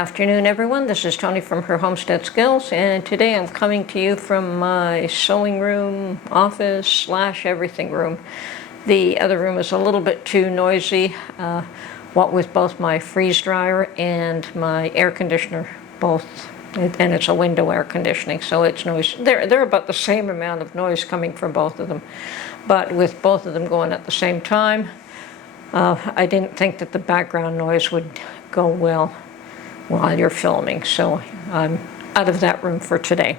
Afternoon, everyone. This is Tony from Her Homestead Skills, and today I'm coming to you from my sewing room, office / everything room. The other room is a little bit too noisy, what with both my freeze dryer and my air conditioner, both, and it's a window air conditioning, so it's noise. They're about the same amount of noise coming from both of them, but with both of them going at the same time, I didn't think that the background noise would go well while you're filming, so I'm out of that room for today.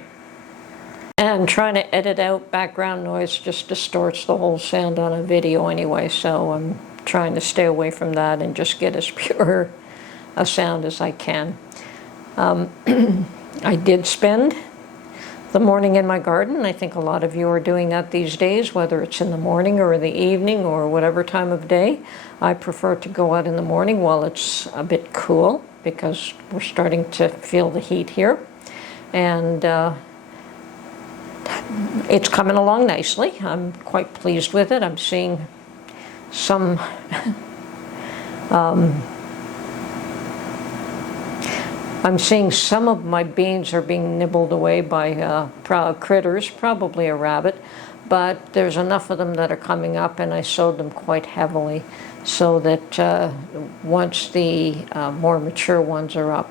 And trying to edit out background noise just distorts the whole sound on a video anyway, so I'm trying to stay away from that and just get as pure a sound as I can. I did spend the morning in my garden. I think a lot of you are doing that these days, whether it's in the morning or in the evening or whatever time of day. I prefer to go out in the morning while it's a bit cool, because we're starting to feel the heat here, and it's coming along nicely. I'm quite pleased with it. I'm seeing some some of my beans are being nibbled away by critters, probably a rabbit, but there's enough of them that are coming up, and I sowed them quite heavily, so that once the more mature ones are up,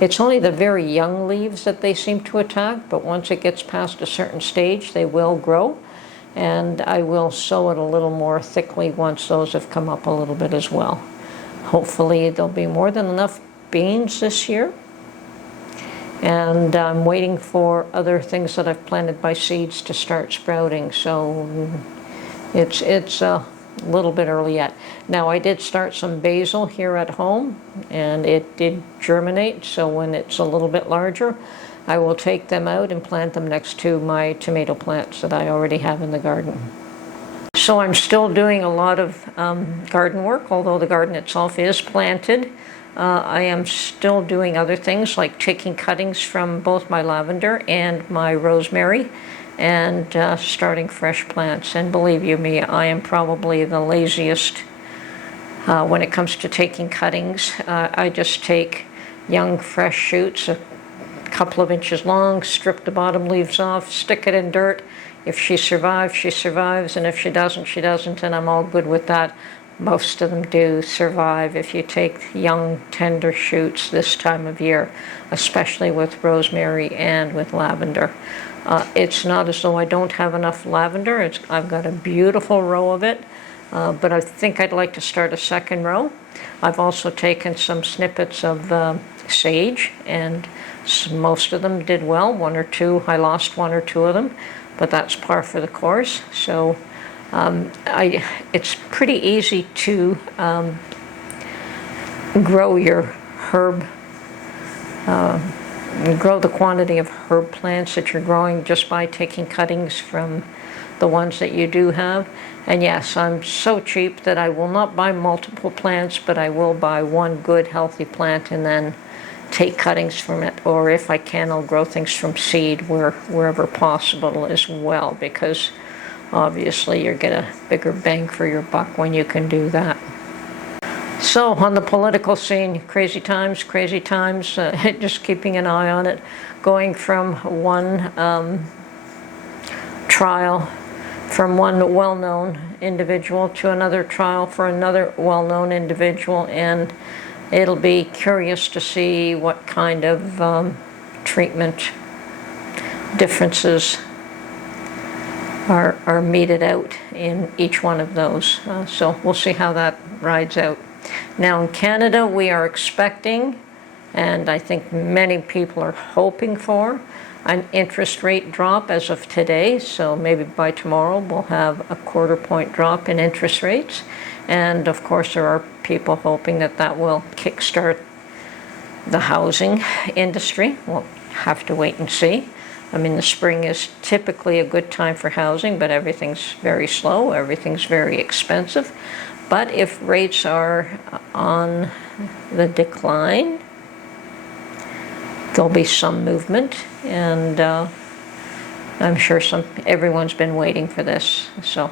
it's only the very young leaves that they seem to attack, but once it gets past a certain stage, they will grow, and I will sow it a little more thickly once those have come up a little bit as well. Hopefully there'll be more than enough beans this year, and I'm waiting for other things that I've planted by seeds to start sprouting, so it's a little bit early yet. Now, I did start some basil here at home, and it did germinate, so when it's a little bit larger, I will take them out and plant them next to my tomato plants that I already have in the garden. So I'm still doing a lot of garden work, although the garden itself is planted. I am still doing other things like taking cuttings from both my lavender and my rosemary and starting fresh plants. And believe you me, I am probably the laziest when it comes to taking cuttings. I just take young fresh shoots, a couple of inches long, strip the bottom leaves off, stick it in dirt. If she survives, she survives, and if she doesn't, she doesn't, and I'm all good with that. Most of them do survive if you take young, tender shoots this time of year, especially with rosemary and with lavender. It's not as though I don't have enough lavender. I've got a beautiful row of it, but I think I'd like to start a second row. I've also taken some snippets of sage, and most of them did well. One or two, I lost one or two of them, but that's par for the course. So it's pretty easy to grow your herb, grow the quantity of herb plants that you're growing just by taking cuttings from the ones that you do have. And yes, I'm so cheap that I will not buy multiple plants, but I will buy one good healthy plant and then take cuttings from it, or if I can, I'll grow things from seed wherever possible as well, because obviously you get a bigger bang for your buck when you can do that. So on the political scene, crazy times, just keeping an eye on it, going from one trial from one well-known individual to another trial for another well-known individual, and it'll be curious to see what kind of treatment differences are meted out in each one of those. So we'll see how that rides out. Now in Canada, we are expecting, and I think many people are hoping for, an interest rate drop as of today. So maybe by tomorrow we'll have a 1/4 point drop in interest rates. And of course there are people hoping that that will kickstart the housing industry. We'll have to wait and see. I mean, the spring is typically a good time for housing, but everything's very slow, everything's very expensive. But if rates are on the decline, there'll be some movement, and I'm sure everyone's been waiting for this. So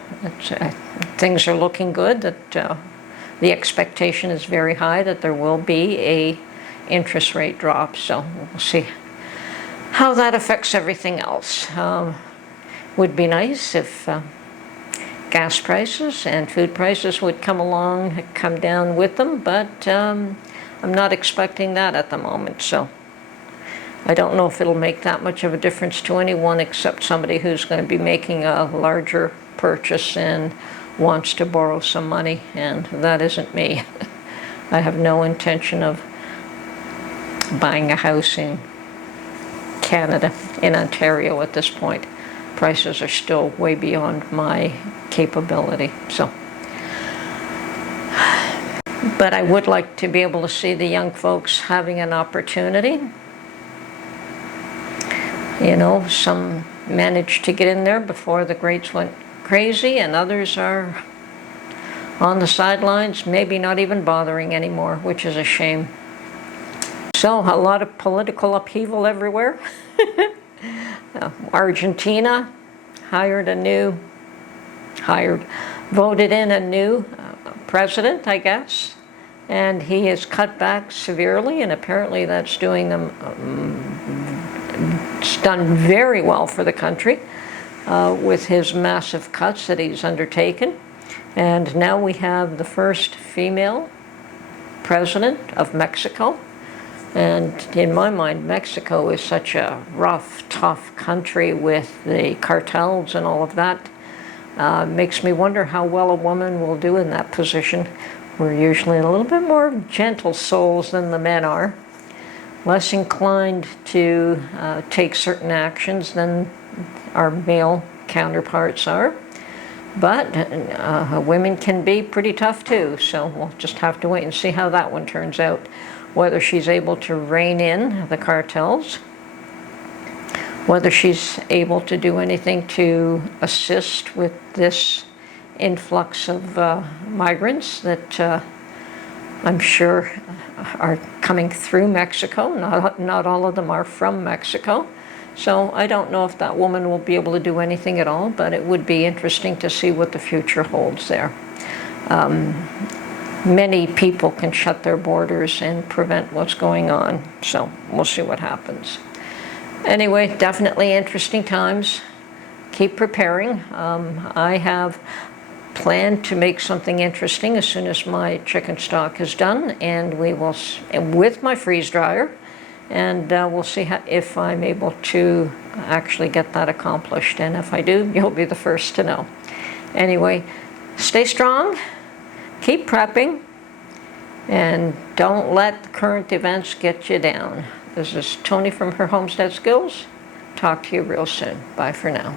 things are looking good, that the expectation is very high that there will be a interest rate drops. So we'll see how that affects everything else. Would be nice if gas prices and food prices would come down with them, but I'm not expecting that at the moment. So I don't know if it'll make that much of a difference to anyone except somebody who's going to be making a larger purchase and wants to borrow some money, and that isn't me. I have no intention of buying a house in Canada, in Ontario at this point. Prices are still way beyond my capability. So, but I would like to be able to see the young folks having an opportunity. You know, some managed to get in there before the greats went crazy, and others are on the sidelines, maybe not even bothering anymore, which is a shame. So, a lot of political upheaval everywhere. Argentina voted in a new president, I guess, and he has cut back severely, and apparently that's doing them, it's done very well for the country with his massive cuts that he's undertaken. And now we have the first female president of Mexico. And in my mind, Mexico is such a rough, tough country with the cartels and all of that. Makes me wonder how well a woman will do in that position. We're usually a little bit more gentle souls than the men are, less inclined to take certain actions than our male counterparts are. But women can be pretty tough too, so we'll just have to wait and see how that one turns out. Whether she's able to rein in the cartels, whether she's able to do anything to assist with this influx of migrants that I'm sure are coming through Mexico. Not all of them are from Mexico. So I don't know if that woman will be able to do anything at all, but it would be interesting to see what the future holds there. Many people can shut their borders and prevent what's going on, so we'll see what happens. Anyway, definitely interesting times. Keep preparing. I have planned to make something interesting as soon as my chicken stock is done, and we will, with my freeze dryer, and we'll see if I'm able to actually get that accomplished. And if I do, you'll be the first to know. Anyway, stay strong. Keep prepping, and don't let the current events get you down. This is Tony from Her Homestead Skills. Talk to you real soon. Bye for now.